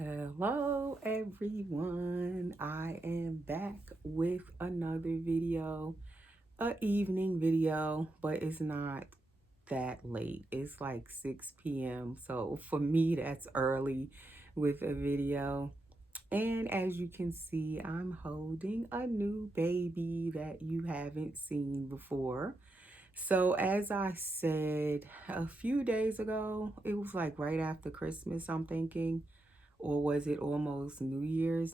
Hello everyone, I am back with another video, a evening video, but it's not that late. It's like 6 p.m. So for me that's early with a video. And as you can see, I'm holding a new baby that you haven't seen before. So as I said a few days ago, it was like right after Christmas, I'm thinking, or was it almost New Year's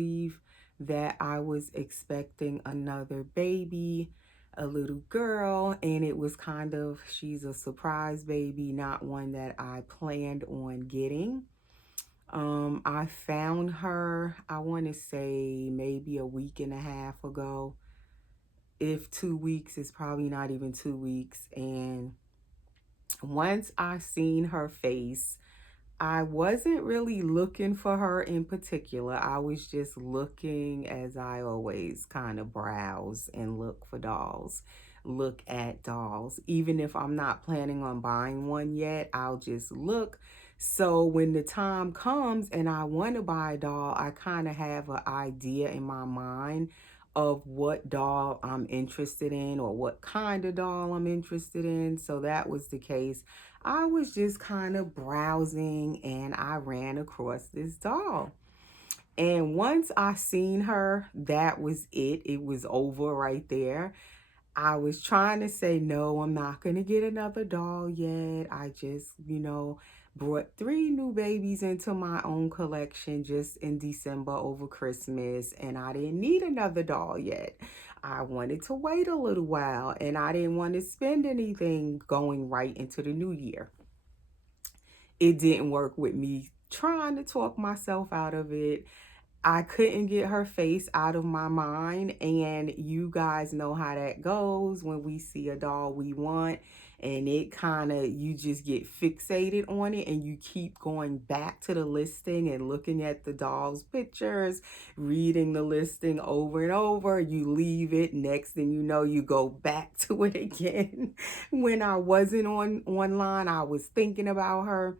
Eve, that I was expecting another baby, a little girl, and it was she's a surprise baby, not one that I planned on getting. I found her, I want to say maybe a week and a half ago. If 2 weeks, it's probably not even 2 weeks. And once I seen her face, I wasn't really looking for her in particular. I was just looking, as I always kind of browse and look for dolls, look at dolls. Even if I'm not planning on buying one yet, I'll just look. So when the time comes and I want to buy a doll, I kind of have an idea in my mind of what doll I'm interested in or what kind of doll I'm interested in. So that was the case. I was just kind of browsing and I ran across this doll. And once I seen her, that was it. It was over right there. I was trying to say, no, I'm not going to get another doll yet. I just, brought 3 new babies into my own collection just in December over Christmas, and I didn't need another doll yet. I wanted to wait a little while, and I didn't want to spend anything going right into the new year. It didn't work with me trying to talk myself out of it. I couldn't get her face out of my mind, and you guys know how that goes when we see a doll we want, and you just get fixated on it, and you keep going back to the listing and looking at the doll's pictures, reading the listing over and over. You leave it, next thing you know, you go back to it again. When I wasn't online, I was thinking about her.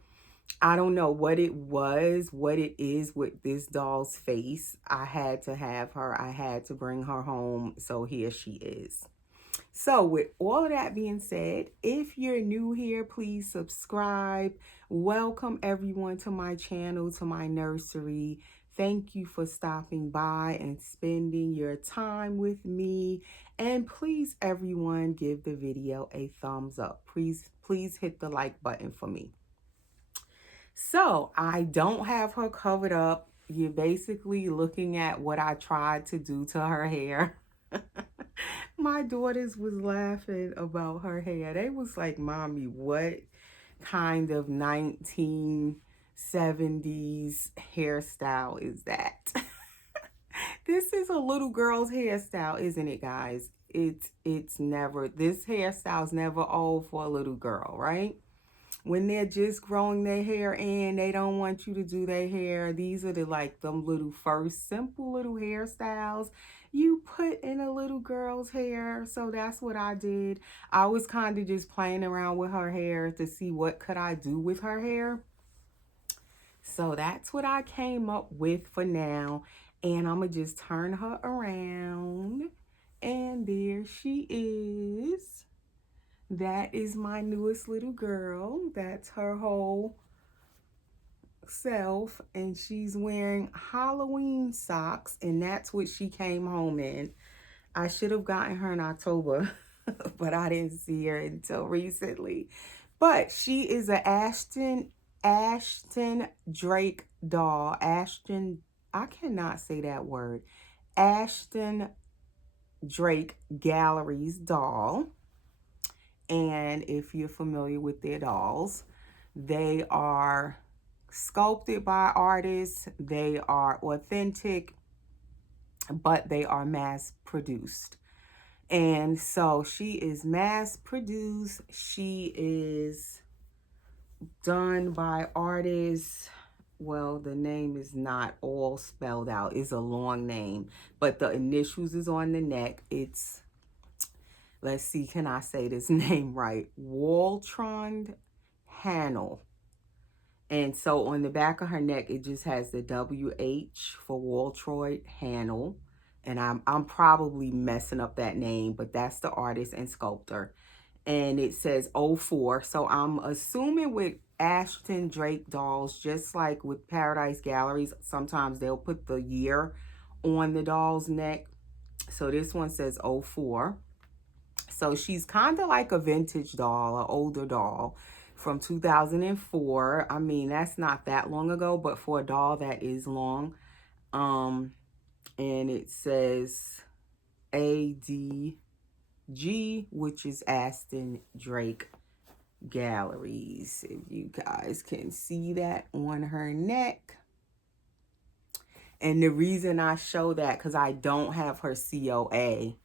I don't know what it was, what it is with this doll's face. I had to have her. I had to bring her home. So here she is. So with all of that being said, if you're new here, please subscribe. Welcome everyone to my channel, to my nursery. Thank you for stopping by and spending your time with me. And please, everyone, give the video a thumbs up. Please hit the like button for me. So I don't have her covered up. You're basically looking at what I tried to do to her hair. My daughters was laughing about her hair. They was like, Mommy, what kind of 1970s hairstyle is that? This is a little girl's hairstyle, isn't it, guys? It's never, this hairstyle's never old for a little girl, right? When they're just growing their hair in, they don't want you to do their hair. These are them little first simple little hairstyles you put in a little girl's hair. So that's what I did. I was kind of just playing around with her hair to see what could I do with her hair. So that's what I came up with for now. And I'm going to just turn her around. And there she is. That is my newest little girl. That's her whole self. And she's wearing Halloween socks. And that's what she came home in. I should have gotten her in October, but I didn't see her until recently. But she is a Ashton Drake doll. I cannot say that word. Ashton Drake Galleries doll. And if you're familiar with their dolls, they are sculpted by artists. They are authentic, but they are mass produced. And so she is mass produced. She is done by artists. Well, the name is not all spelled out. It's a long name, but the initials is on the neck. It's, let's see, can I say this name right? Waltrond Hannell. And so on the back of her neck, it just has the WH for Waltroid Hannell. And I'm probably messing up that name, but that's the artist and sculptor. And it says '04. So I'm assuming with Ashton Drake dolls, just like with Paradise Galleries, sometimes they'll put the year on the doll's neck. So this one says '04. So she's kind of like a vintage doll, an older doll from 2004. I mean, that's not that long ago, but for a doll that is long. And it says ADG, which is Aston Drake Galleries. If you guys can see that on her neck. And the reason I show that, because I don't have her COA.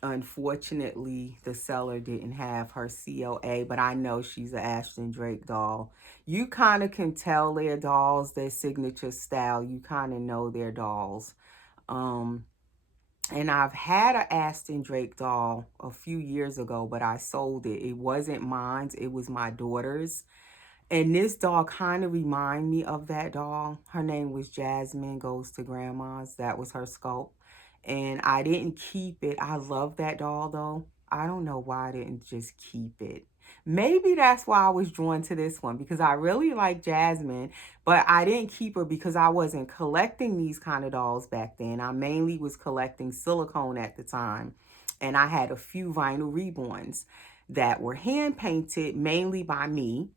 Unfortunately, the seller didn't have her COA, but I know she's an Ashton Drake doll. You kind of can tell their dolls, their signature style. You kind of know their dolls. And I've had an Ashton Drake doll a few years ago, but I sold it. It wasn't mine. It was my daughter's. And this doll kind of remind me of that doll. Her name was Jasmine Goes to Grandma's. That was her sculpt. And I didn't keep it. I love that doll though. I don't know why I didn't just keep it. Maybe that's why I was drawn to this one, because I really like Jasmine, but I didn't keep her because I wasn't collecting these kind of dolls back then. I mainly was collecting silicone at the time. And I had a few vinyl reborns that were hand painted mainly by me.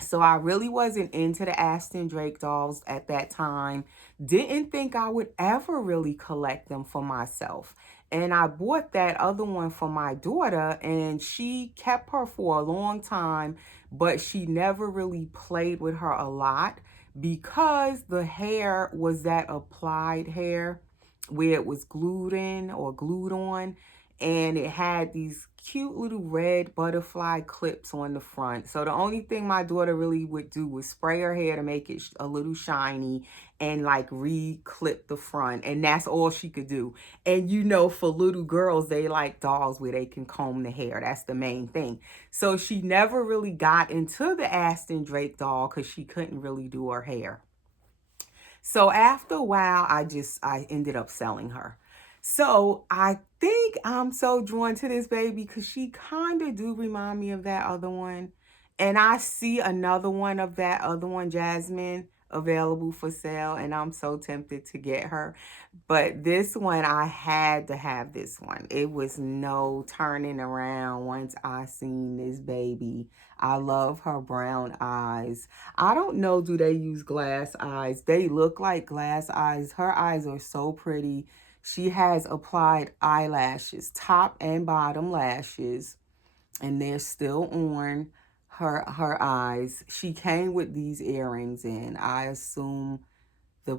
So I really wasn't into the Ashton Drake dolls at that time. Didn't think I would ever really collect them for myself. And I bought that other one for my daughter, and she kept her for a long time, but she never really played with her a lot because the hair was that applied hair where it was glued in or glued on, and it had these cute little red butterfly clips on the front. So the only thing my daughter really would do was spray her hair to make it a little shiny and like re-clip the front, and that's all she could do. And you know, for little girls, they like dolls where they can comb the hair. That's the main thing. So she never really got into the Ashton Drake doll because she couldn't really do her hair. So after a while, I ended up selling her. So I think I'm so drawn to this baby because she kind of do remind me of that other one. And I see another one of that other one, Jasmine, available for sale. And I'm so tempted to get her. But this one, I had to have this one. It was no turning around once I seen this baby. I love her brown eyes. I don't know, do they use glass eyes? They look like glass eyes. Her eyes are so pretty. She has applied eyelashes, top and bottom lashes, and they're still on her eyes. She came with these earrings in. I assume the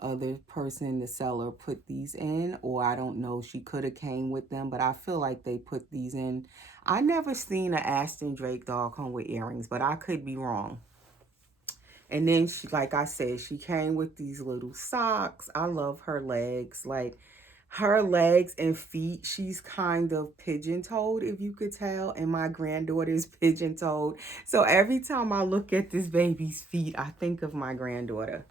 other person, the seller put these in, or I don't know, she could have came with them, but I feel like they put these in. I never seen an Ashton Drake doll come with earrings, but I could be wrong. And then she, like I said, she came with these little socks. I love her legs. Like her legs and feet, she's kind of pigeon-toed, if you could tell. And my granddaughter's pigeon-toed. So every time I look at this baby's feet, I think of my granddaughter.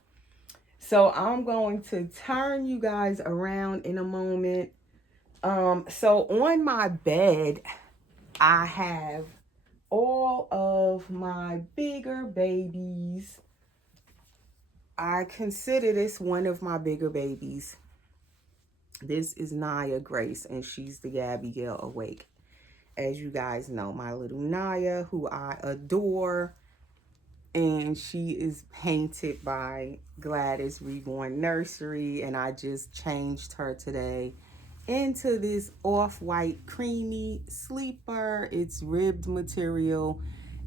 So I'm going to turn you guys around in a moment. So on my bed, I have all of my bigger babies. I consider this one of my bigger babies. This is Naya Grace, and she's the Abigail Awake. As you guys know, my little Naya, who I adore, and she is painted by Gladys Reborn Nursery, and I just changed her today into this off-white creamy sleeper. It's ribbed material,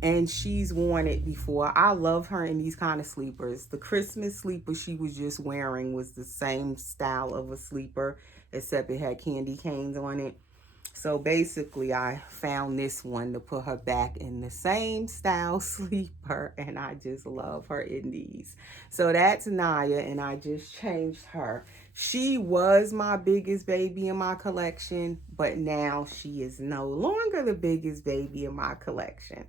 and she's worn it before. I love her in these kind of sleepers. The Christmas sleeper she was just wearing was the same style of a sleeper, except it had candy canes on it. So basically, I found this one to put her back in the same style sleeper, and I just love her in these. So that's Naya, and I just changed her. She was my biggest baby in my collection, but now she is no longer the biggest baby in my collection.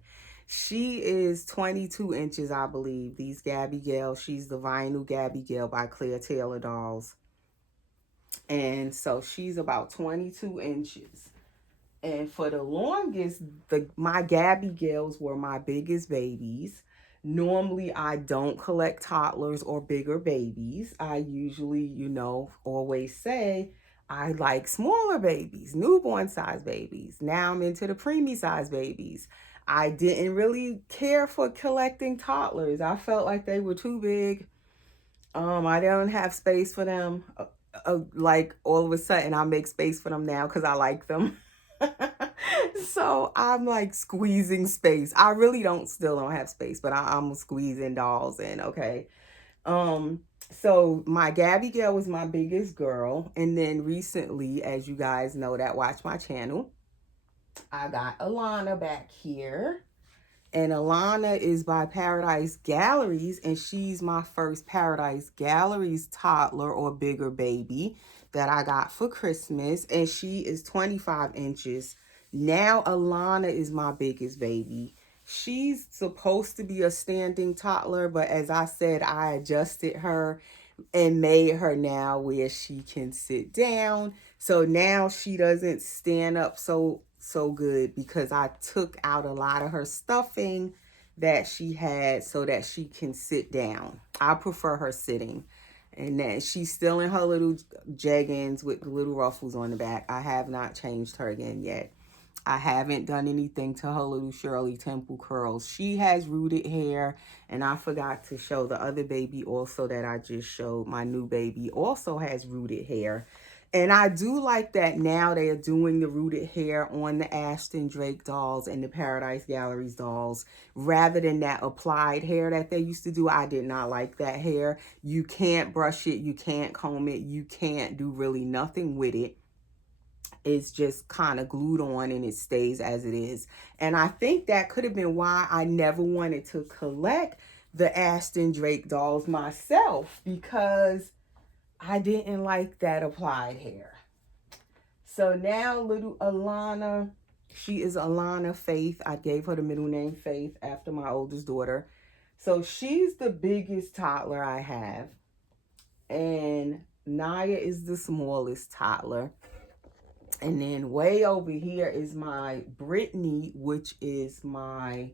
She is 22 inches, I believe. These Gabby Gale, she's the vinyl Gabby Gale by Claire Taylor Dolls. And so she's about 22 inches. And for the longest, my Gabby Gales were my biggest babies. Normally, I don't collect toddlers or bigger babies. I usually, always say I like smaller babies, newborn size babies. Now I'm into the preemie size babies. I didn't really care for collecting toddlers. I felt like they were too big. I don't have space for them. Like all of a sudden, I make space for them now because I like them. So I'm like squeezing space. I really still don't have space, but I'm squeezing dolls in. Okay. Um, so my Gabby Girl was my biggest girl, and then recently, as you guys know that watch my channel, I got Alana back here. And Alana is by Paradise Galleries, and she's my first Paradise Galleries toddler or bigger baby that I got for Christmas. And she is 25 inches. Now Alana is my biggest baby. She's supposed to be a standing toddler, but as I said, I adjusted her and made her now where she can sit down. So now she doesn't stand up so good because I took out a lot of her stuffing that she had so that she can sit down. I prefer her sitting. And then she's still in her little jeggings with the little ruffles on the back. I have not changed her again yet. I haven't done anything to her little Shirley Temple curls. She has rooted hair, and I forgot to show the other baby also that I just showed. My new baby also has rooted hair. And I do like that now they are doing the rooted hair on the Ashton Drake dolls and the Paradise Galleries dolls rather than that applied hair that they used to do. I did not like that hair. You can't brush it. You can't comb it. You can't do really nothing with it. It's just kind of glued on and it stays as it is. And I think that could have been why I never wanted to collect the Ashton Drake dolls myself, because I didn't like that applied hair. So now little Alana, she is Alana Faith. I gave her the middle name Faith after my oldest daughter. So she's the biggest toddler I have. And Naya is the smallest toddler. And then way over here is my Brittany, which is my,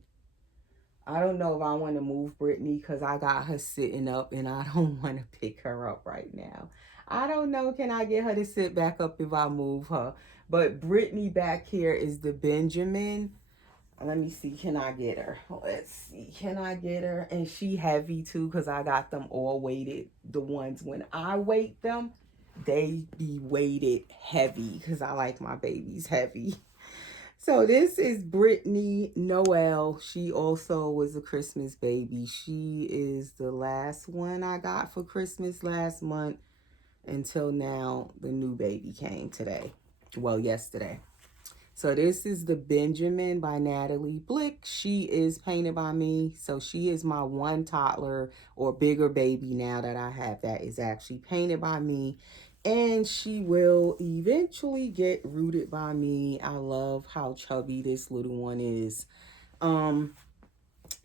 I don't know if I want to move Brittany because I got her sitting up and I don't want to pick her up right now. I don't know, can I get her to sit back up if I move her? But Brittany back here is the Benjamin. Let me see, can I get her? Let's see, can I get her? And she heavy too because I got them all weighted. The ones when I weight them, they be weighted heavy because I like my babies heavy. So this is Brittany Noel. She also was a Christmas baby. She is the last one I got for Christmas last month until now. The new baby came today. Well, yesterday. So this is the Benjamin by Natalie Blick. She is painted by me. So she is my one toddler or bigger baby now that I have that is actually painted by me. And she will eventually get rooted by me. I love how chubby this little one is.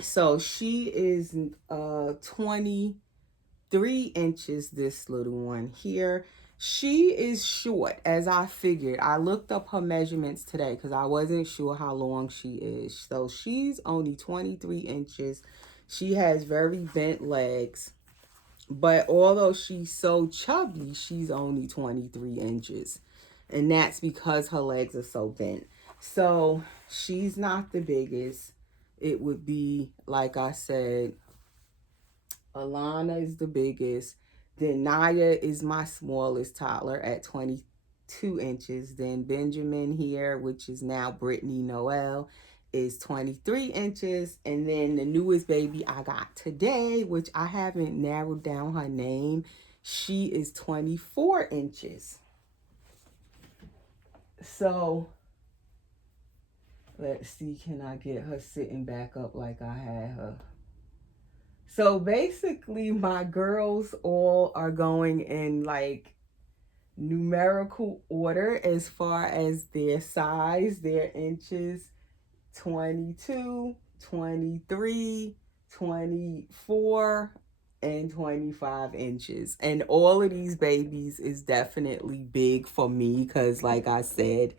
So she is 23 inches, this little one here. She is short, as I figured. I looked up her measurements today because I wasn't sure how long she is. So she's only 23 inches. She has very bent legs. But although she's so chubby, she's only 23 inches. And that's because her legs are so bent. So she's not the biggest. It would be, like I said, Alana is the biggest. Then Naya is my smallest toddler at 22 inches. Then Benjamin here, which is now Brittany Noel, is 23 inches. And then the newest baby I got today, which I haven't narrowed down her name, she is 24 inches. So let's see, can I get her sitting back up like I had her? So basically my girls all are going in like numerical order as far as their size, their inches: 22, 23, 24, and 25 inches. And all of these babies is definitely big for me because, like I said,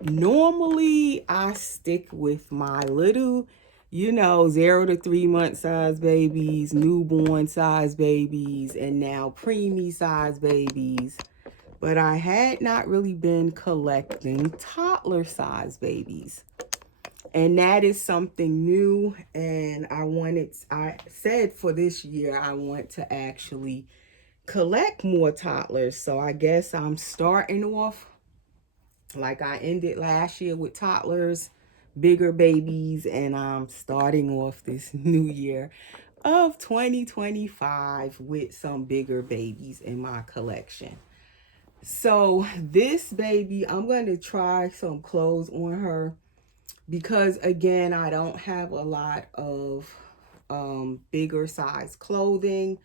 normally I stick with my little, 0 to 3 month size babies, newborn size babies, and now preemie size babies. But I had not really been collecting toddler size babies. And that is something new. And I said for this year, I want to actually collect more toddlers. So I guess I'm starting off like I ended last year with toddlers, bigger babies, and I'm starting off this new year of 2025 with some bigger babies in my collection. So this baby, I'm going to try some clothes on her because again, I don't have a lot of bigger size clothing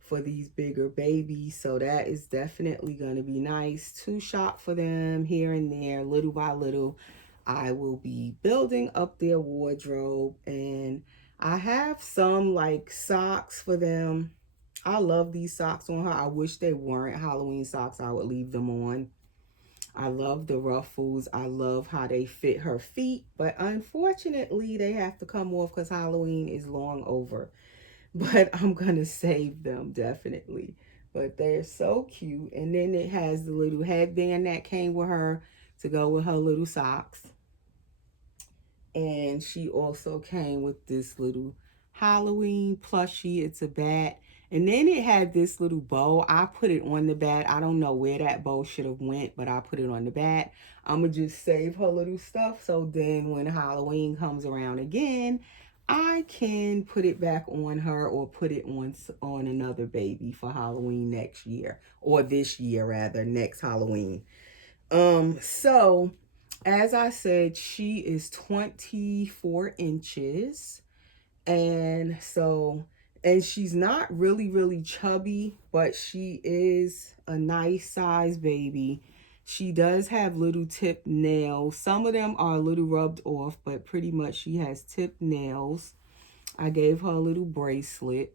for these bigger babies. So that is definitely going to be nice to shop for them here and there, little by little. I will be building up their wardrobe, and I have some like socks for them. I love these socks on her. I wish they weren't Halloween socks. I would leave them on. I love the ruffles. I love how they fit her feet, but unfortunately they have to come off because Halloween is long over. But I'm gonna save them definitely. But they're so cute. And then it has the little headband that came with her to go with her little socks. And she also came with this little Halloween plushie. It's a bat. And then it had this little bow. I put it on the bat. I don't know where that bow should have went, but I put it on the bat. I'm going to just save her little stuff. So then when Halloween comes around again, I can put it back on her or put it on another baby for Halloween next year. Or this year, rather, next Halloween. So as I said, she is 24 inches. And so, and she's not really chubby, but she is a nice size baby. She does have little tipped nails. Some of them are a little rubbed off, but pretty much she has tipped nails. I gave her a little bracelet.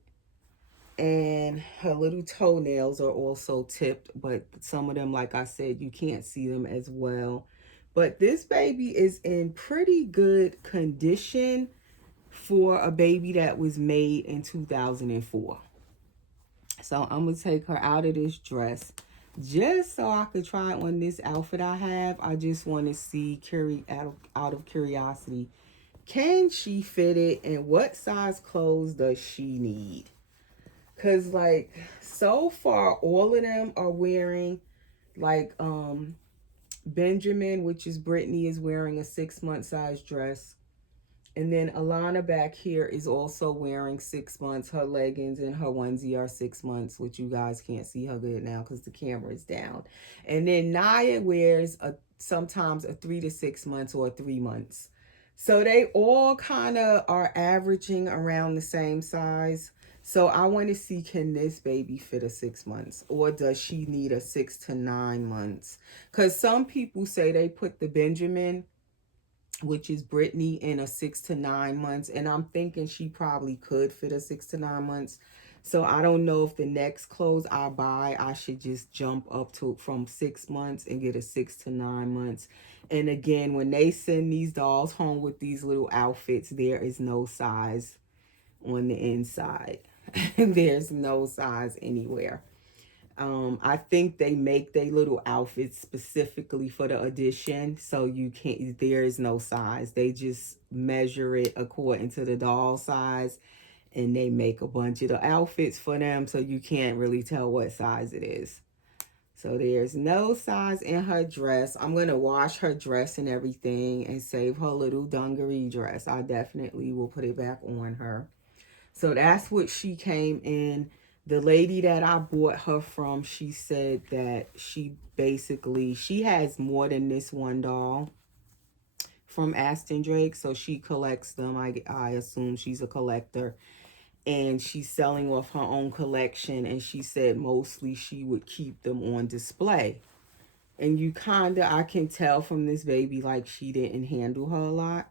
And her little toenails are also tipped, but some of them, like I said, you can't see them as well. But this baby is in pretty good condition for a baby that was made in 2004. So I'm going to take her out of this dress just so I could try on this outfit I have. I just want to see, out of curiosity, can she fit it and what size clothes does she need? Because, like, so far, all of them are wearing, like, Benjamin, which is Brittany, is wearing a 6-month size dress. And then Alana back here is also wearing 6 months. Her leggings and her onesie are 6 months, which you guys can't see her good now because the camera is down. And then Naya wears sometimes a 3 to 6 months or 3 months. So they all kind of are averaging around the same size. So I want to see, can this baby fit a 6 months or does she need a 6 to 9 months? Because some people say they put the Benjamin, which is Brittany, in a 6 to 9 months. And I'm thinking she probably could fit a 6 to 9 months. So I don't know if the next clothes I buy, I should just jump up to from 6 months and get a 6 to 9 months. And again, when they send these dolls home with these little outfits, there is no size on the inside. There's no size anywhere. I think they make their little outfits specifically for the audition, so you can't, there is no size. They just measure it according to the doll size, and they make a bunch of the outfits for them, so you can't really tell what size it is. So there's no size in her dress. I'm going to wash her dress and everything and save her little dungaree dress. I definitely will put it back on her. So that's what she came in. The lady that I bought her from, she said that she has more than this one doll from Aston Drake. So she collects them. I assume she's a collector. And she's selling off her own collection. And she said mostly she would keep them on display. And I can tell from this baby, like, she didn't handle her a lot.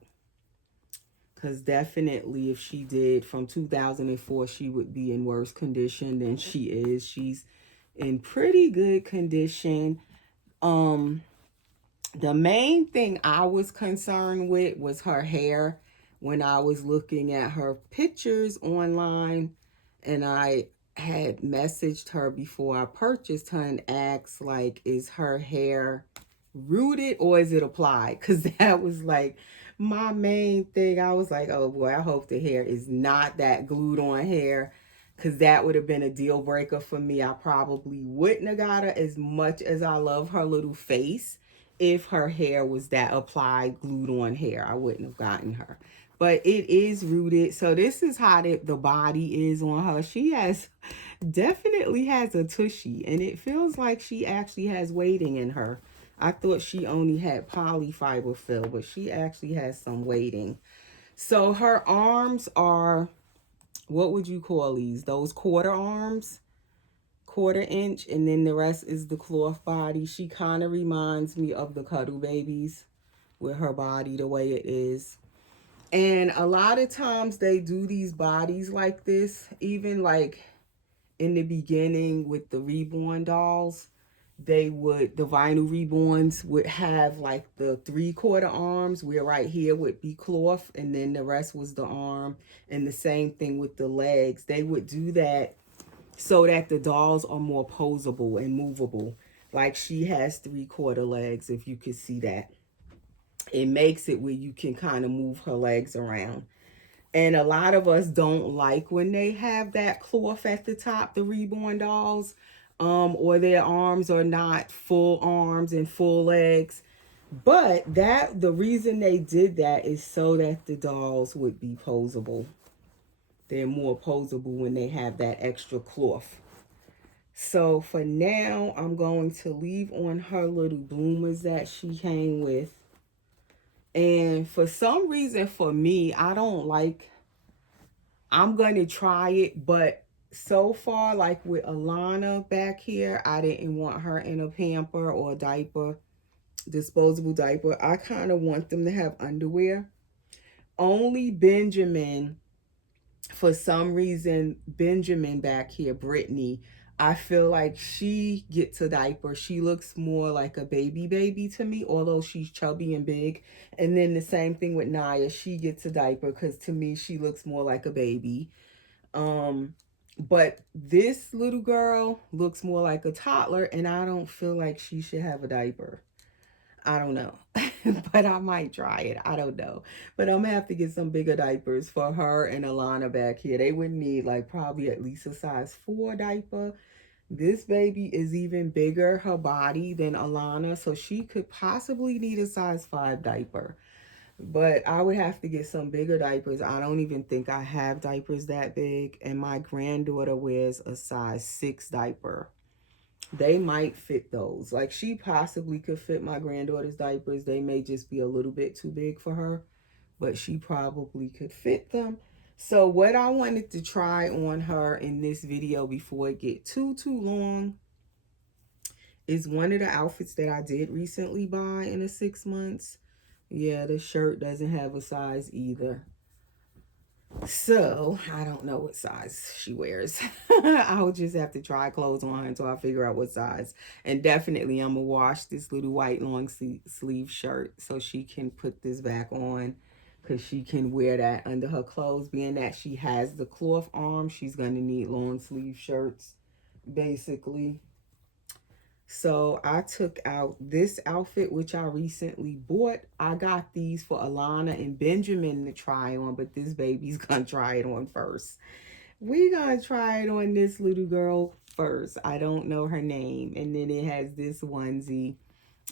Because definitely if she did from 2004, she would be in worse condition than she is. She's in pretty good condition. The main thing I was concerned with was her hair when I was looking at her pictures online, and I had messaged her before I purchased her and asked, like, is her hair rooted or is it applied? Because that was like my main thing. I was like, oh boy, I hope the hair is not that glued on hair, because that would have been a deal breaker for me. I probably wouldn't have got her, as much as I love her little face. If her hair was that applied, glued on hair, I wouldn't have gotten her. But it is rooted. So this is how the body is on her. She has definitely has a tushy, and it feels like she actually has weighting in her. I thought she only had polyfiber fill, but she actually has some weighting. So her arms are, what would you call these? Those quarter arms, quarter inch, and then the rest is the cloth body. She kind of reminds me of the Cuddle Babies with her body the way it is. And a lot of times they do these bodies like this, even like in the beginning with the reborn dolls. The vinyl reborns would have like the 3/4 arms, where right here would be cloth and then the rest was the arm. And the same thing with the legs. They would do that so that the dolls are more posable and movable. Like she has 3/4 legs, if you could see that. It makes it where you can kind of move her legs around. And a lot of us don't like when they have that cloth at the top, the reborn dolls, or their arms are not full arms and full legs. But the reason they did that is so that the dolls would be posable. They're more posable when they have that extra cloth. So for now, I'm going to leave on her little bloomers that she came with. And for some reason, for me, I'm going to try it. But so far, like with Alana back here, I didn't want her in a pamper or a diaper, disposable diaper. I kind of want them to have underwear. Only Benjamin, for some reason, Benjamin back here, Brittany, I feel like she gets a diaper. She looks more like a baby to me, although she's chubby and big. And then the same thing with Naya. She gets a diaper because to me, she looks more like a baby. But this little girl looks more like a toddler, and I don't feel like she should have a diaper. I don't know. But I might try it. I don't know. But I'm gonna have to get some bigger diapers for her and Alana back here. They would need like probably at least a size 4 diaper. This baby is even bigger, her body, than Alana, so she could possibly need a size 5 diaper. But I would have to get some bigger diapers. I don't even think I have diapers that big. And my granddaughter wears a size 6 diaper. They might fit those. Like she possibly could fit my granddaughter's diapers. They may just be a little bit too big for her, but she probably could fit them. So what I wanted to try on her in this video before it get too long is one of the outfits that I did recently buy in the 6 months. Yeah, the shirt doesn't have a size either. So, I don't know what size she wears. I'll just have to try clothes on her until I figure out what size. And definitely, I'm going to wash this little white long sleeve shirt so she can put this back on, because she can wear that under her clothes. Being that she has the cloth arm, she's going to need long sleeve shirts, basically. So I took out this outfit, which I recently bought. I got these for Alana and Benjamin to try on, but this baby's gonna try it on first. We're gonna try it on this little girl first. I don't know her name. And then it has this onesie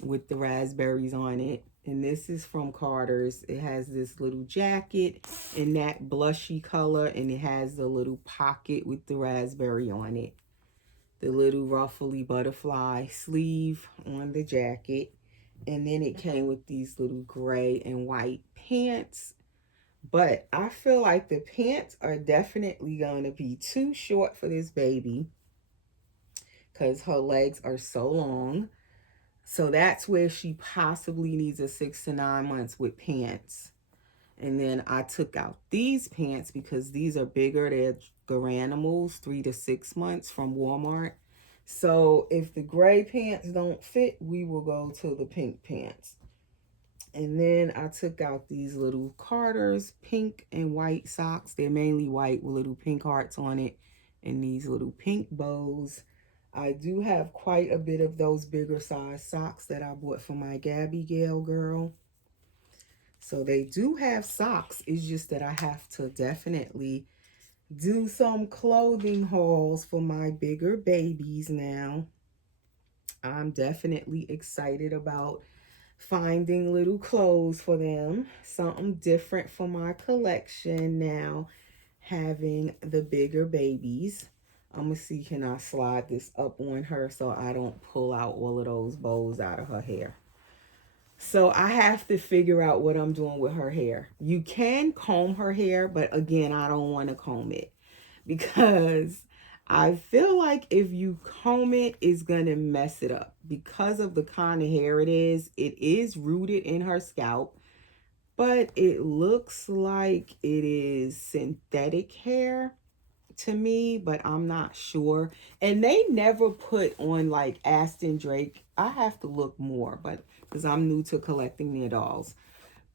with the raspberries on it. And this is from Carter's. It has this little jacket in that blushy color, and it has the little pocket with the raspberry on it. The little ruffly butterfly sleeve on the jacket. And then it came with these little gray and white pants. But I feel like the pants are definitely going to be too short for this baby, because her legs are so long. So that's where she possibly needs a 6 to 9 months with pants. And then I took out these pants because these are bigger. They're Garanimals, 3 to 6 months from Walmart. So if the gray pants don't fit, we will go to the pink pants. And then I took out these little Carter's pink and white socks. They're mainly white with little pink hearts on it and these little pink bows. I do have quite a bit of those bigger size socks that I bought for my Gabby Gale girl. So they do have socks. It's just that I have to definitely do some clothing hauls for my bigger babies now. I'm definitely excited about finding little clothes for them. Something different for my collection now, having the bigger babies. I'm going to see, can I slide this up on her so I don't pull out all of those bows out of her hair. So I have to figure out what I'm doing with her hair. You can comb her hair, but again, I don't want to comb it because I feel like if you comb it, it's going to mess it up. Because of the kind of hair it is rooted in her scalp, but it looks like it is synthetic hair to me, but I'm not sure. And they never put on like Aston Drake. I have to look more, but because I'm new to collecting their dolls.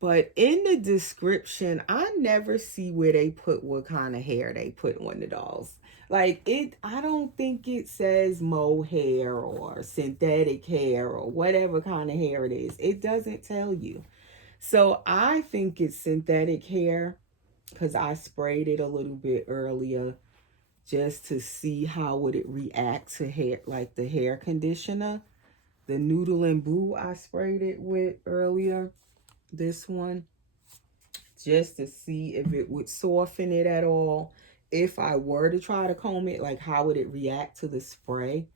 But in the description, I never see where they put what kind of hair they put on the dolls. Like I don't think it says mohair or synthetic hair or whatever kind of hair it is. It doesn't tell you. So I think it's synthetic hair because I sprayed it a little bit earlier just to see how would it react to hair, like the hair conditioner. The Noodle and Boo I sprayed it with earlier, this one, just to see if it would soften it at all. If I were to try to comb it, like how would it react to the spray?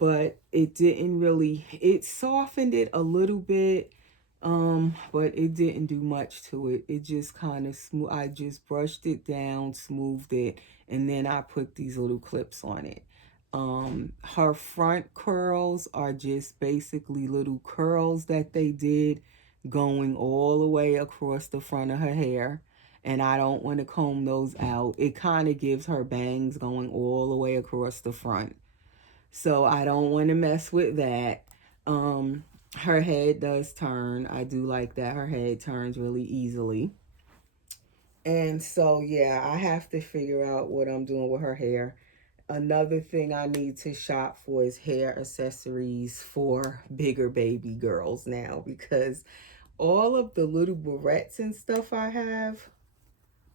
But it didn't really, it softened it a little bit, but it didn't do much to it. It just kind of smooth. I just brushed it down, smoothed it, and then I put these little clips on it. Her front curls are just basically little curls that they did going all the way across the front of her hair, and I don't want to comb those out. It kind of gives her bangs going all the way across the front, so I don't want to mess with that. Her head does turn. I do like that her head turns really easily. And so, yeah, I have to figure out what I'm doing with her hair. Another thing I need to shop for is hair accessories for bigger baby girls now, because all of the little barrettes and stuff I have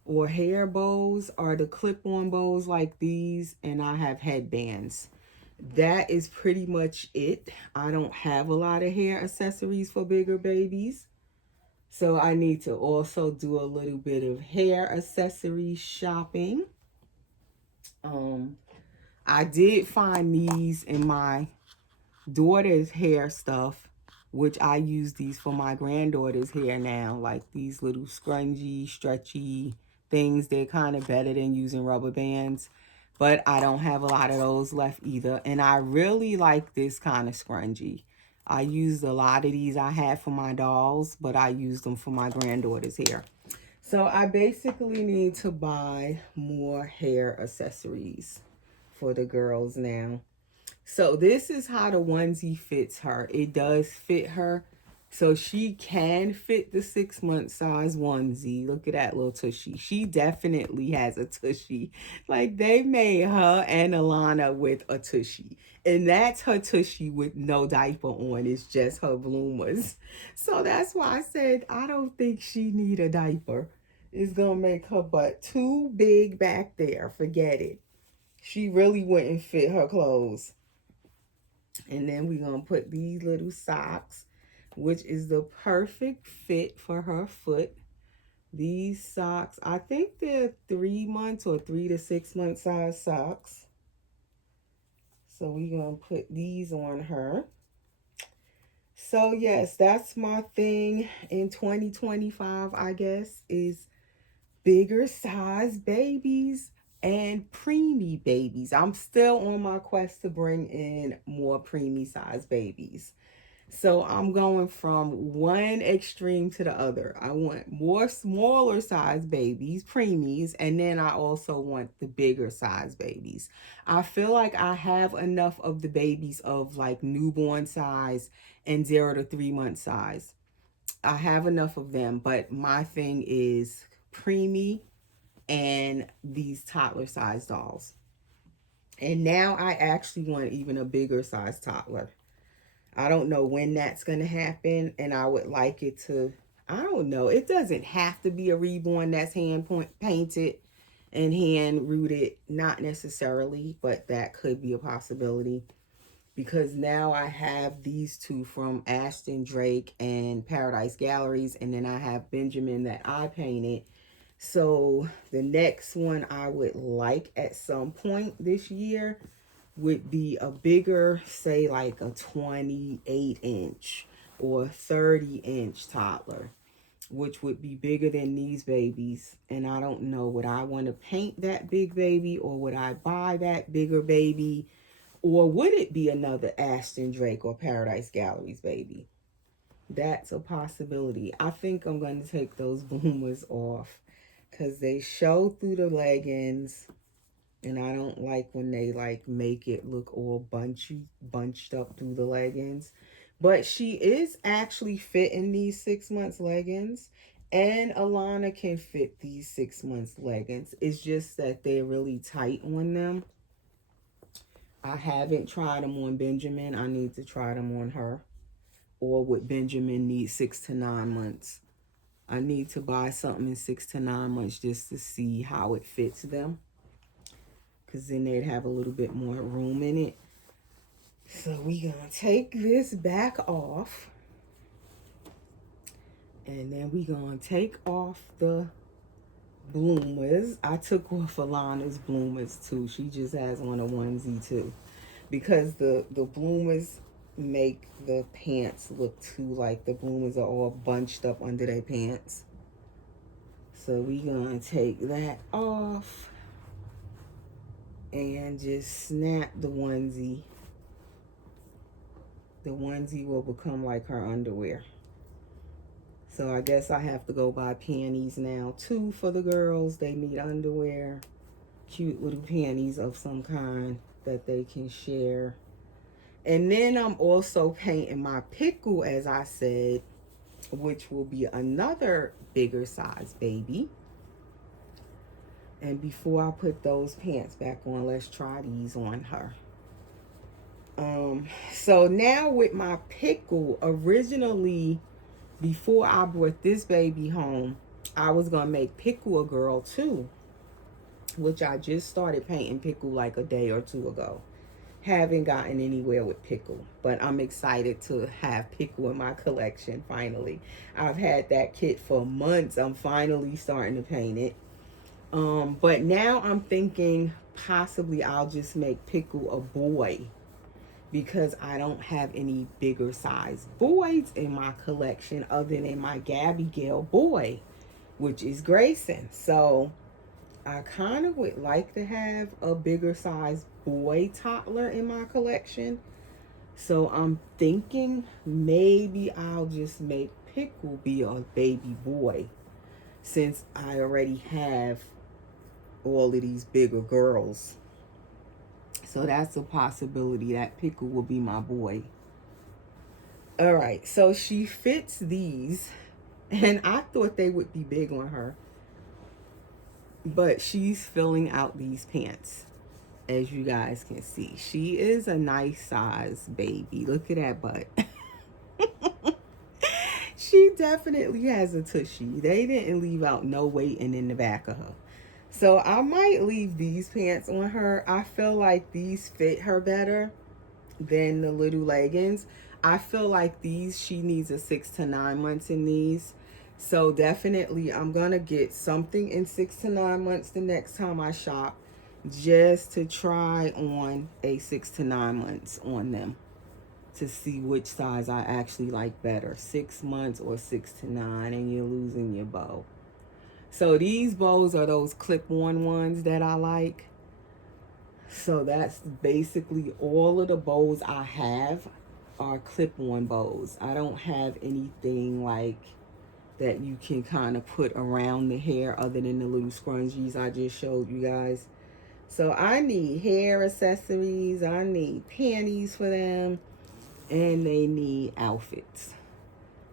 or hair bows are the clip-on bows like these, and I have headbands. That is pretty much it. I don't have a lot of hair accessories for bigger babies. So I need to also do a little bit of hair accessory shopping. I did find these in my daughter's hair stuff, which I use these for my granddaughter's hair now, like these little scrungy, stretchy things. They're kind of better than using rubber bands, but I don't have a lot of those left either. And I really like this kind of scrungy. I used a lot of these I had for my dolls, but I used them for my granddaughter's hair. So I basically need to buy more hair accessories for the girls now. So this is how the onesie fits her. It does fit her. So she can fit the 6-month size onesie. Look at that little tushy. She definitely has a tushy. Like they made her and Alana with a tushy. And that's her tushy with no diaper on. It's just her bloomers. So that's why I said I don't think she need a diaper. It's going to make her butt too big back there. Forget it. She really wouldn't fit her clothes. And then we're going to put these little socks, which is the perfect fit for her foot. These socks, I think they're 3 months or 3 to 6 month size socks. So we're going to put these on her. So yes, that's my thing in 2025, I guess, is bigger size babies and preemie babies. I'm still on my quest to bring in more preemie size babies. So I'm going from one extreme to the other. I want more smaller size babies, preemies, and then I also want the bigger size babies. I feel like I have enough of the babies of like newborn size and 0 to 3 month size. I have enough of them, but my thing is preemie and these toddler size dolls. And now I actually want even a bigger size toddler. I don't know when that's going to happen, and I would like it to, I don't know. It doesn't have to be a reborn that's painted and hand rooted, not necessarily, but that could be a possibility because now I have these two from Ashton Drake and Paradise Galleries, and then I have Benjamin that I painted. So the next one I would like at some point this year would be a bigger, say like a 28-inch or 30-inch toddler, which would be bigger than these babies. And I don't know, would I want to paint that big baby, or would I buy that bigger baby, or would it be another Ashton Drake or Paradise Galleries baby? That's a possibility. I think I'm going to take those bloomers off because they show through the leggings. And I don't like when they like make it look all bunched up through the leggings. But she is actually fitting these 6 months leggings. And Alana can fit these 6 months leggings. It's just that they're really tight on them. I haven't tried them on Benjamin. I need to try them on her. Or would Benjamin need 6 to 9 months? I need to buy something in 6 to 9 months just to see how it fits them, because then they'd have a little bit more room in it. So we gonna take this back off, and then we gonna take off the bloomers. I took off Alana's bloomers too. She just has on a onesie too, because the bloomers make the pants look too like the bloomers are all bunched up under their pants. So we gonna take that off and just snap the onesie. The onesie will become like her underwear. So I guess I have to go buy panties now too for the girls. They need underwear, cute little panties of some kind that they can share. And then I'm also painting my pickle, as I said, which will be another bigger size baby. And before I put those pants back on, let's try these on her. So now with my pickle, originally, before I brought this baby home, I was going to make Pickle a girl too, which I just started painting Pickle like a day or two ago. Haven't gotten anywhere with Pickle, but I'm excited to have Pickle in my collection finally. I've had that kit for months. I'm finally starting to paint it. But now I'm thinking possibly I'll just make Pickle a boy, because I don't have any bigger size boys in my collection other than my Gabby Gale boy, which is Grayson. So I kind of would like to have a bigger size boy toddler in my collection. So I'm thinking maybe I'll just make Pickle be a baby boy, since I already have all of these bigger girls. So that's a possibility that Pickle will be my boy. All right, so she fits these, and I thought they would be big on her, but she's filling out these pants, as you guys can see. She is a nice size baby. Look at that butt. She definitely has a tushy. They didn't leave out no weighting in the back of her. So I might leave these pants on her. I feel like these fit her better than the little leggings. I feel like these, she needs a 6 to 9 months in these. So definitely I'm going to get something in 6 to 9 months the next time I shop, just to try on a 6 to 9 months on them, to see which size I actually like better, 6 months or 6 to 9, and you're losing your bow. So these bows are those clip-on ones that I like. So that's basically all of the bows I have are clip-on bows. I don't have anything like that you can kind of put around the hair other than the little scrunchies I just showed you guys. So I need hair accessories, I need panties for them, and they need outfits.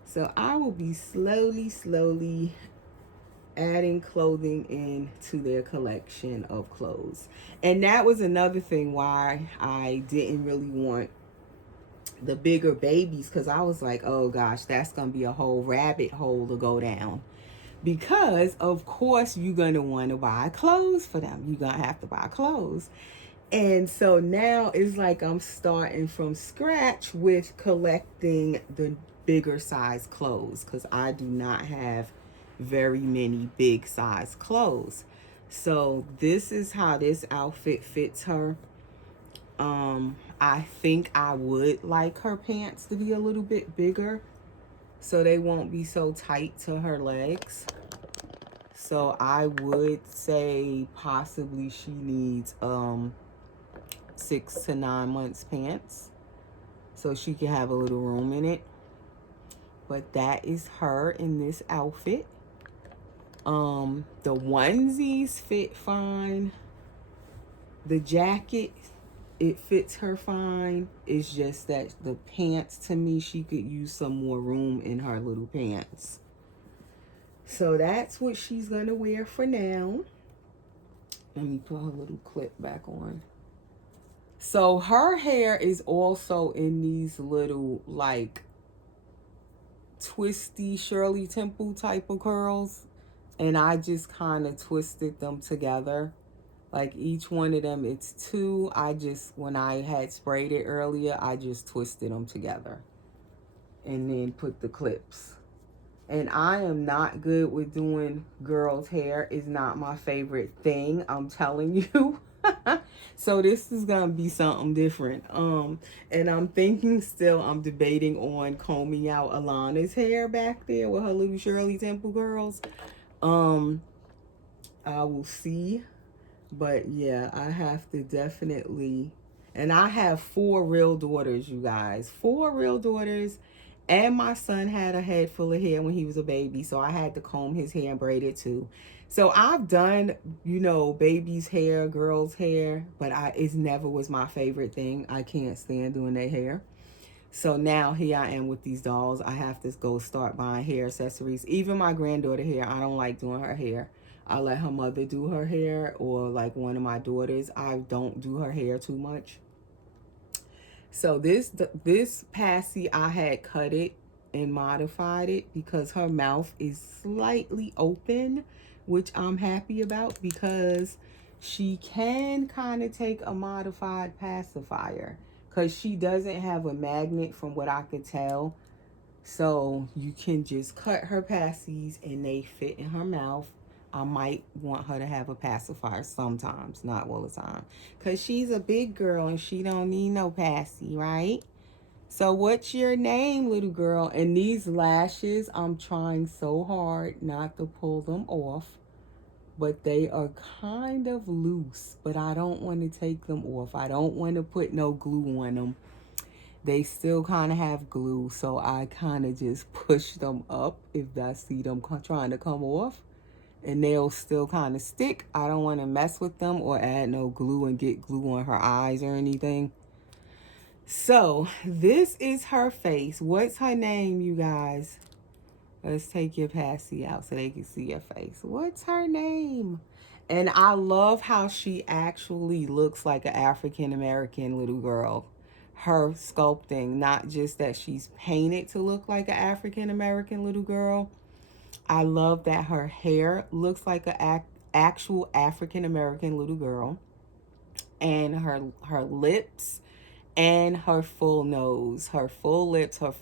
So I will be slowly adding clothing into their collection of clothes. And that was another thing why I didn't really want the bigger babies, because I was like, oh gosh, that's gonna be a whole rabbit hole to go down, because of course you're gonna want to buy clothes for them. You're gonna have to buy clothes. And so now it's like I'm starting from scratch with collecting the bigger size clothes, because I do not have very many big size clothes. So this is how this outfit fits her. I think I would like her pants to be a little bit bigger so they won't be so tight to her legs. So I would say possibly she needs 6 to 9 months pants so she can have a little room in it. But that is her in this outfit. The onesies fit fine. The jacket, it fits her fine. It's just that the pants, to me, she could use some more room in her little pants. So that's what she's gonna wear for now. Let me put her little clip back on. So her hair is also in these little like twisty Shirley Temple type of curls, and I just kind of twisted them together. Like each one of them, it's 2. I just, when I had sprayed it earlier, I just twisted them together and then put the clips. And I am not good with doing girls' hair. It's not my favorite thing, I'm telling you. So this is gonna be something different. And I'm thinking still, I'm debating on combing out Alana's hair back there with her little Shirley Temple curls. I will see. But yeah, I have to definitely, and I have 4 real daughters, you guys. 4 real daughters. And my son had a head full of hair when he was a baby, so I had to comb his hair and braid it too. So I've done, you know, baby's hair, girls' hair, but it never was my favorite thing. I can't stand doing their hair. So now here I am with these dolls. I have to go start buying hair accessories. Even my granddaughter hair, I don't like doing her hair. I let her mother do her hair, or like one of my daughters. I don't do her hair too much. So this passy, I had cut it and modified it because her mouth is slightly open, which I'm happy about because she can kind of take a modified pacifier because she doesn't have a magnet from what I could tell. So you can just cut her passies and they fit in her mouth. I might want her to have a pacifier sometimes, not all the time. Because she's a big girl and she don't need no passy, right? So what's your name, little girl? And these lashes, I'm trying so hard not to pull them off. But they are kind of loose. But I don't want to take them off. I don't want to put no glue on them. They still kind of have glue. So I kind of just push them up if I see them trying to come off. And they'll still kind of stick. I don't want to mess with them or add no glue and get glue on her eyes or anything. So this is her face. What's her name, you guys? Let's take your passy out so they can see your face. What's her name? And I love how she actually looks like an African-American little girl. Her sculpting, not just that she's painted to look like an African-American little girl. I love that her hair looks like an actual African-American little girl. And her lips and her full nose, her full lips, her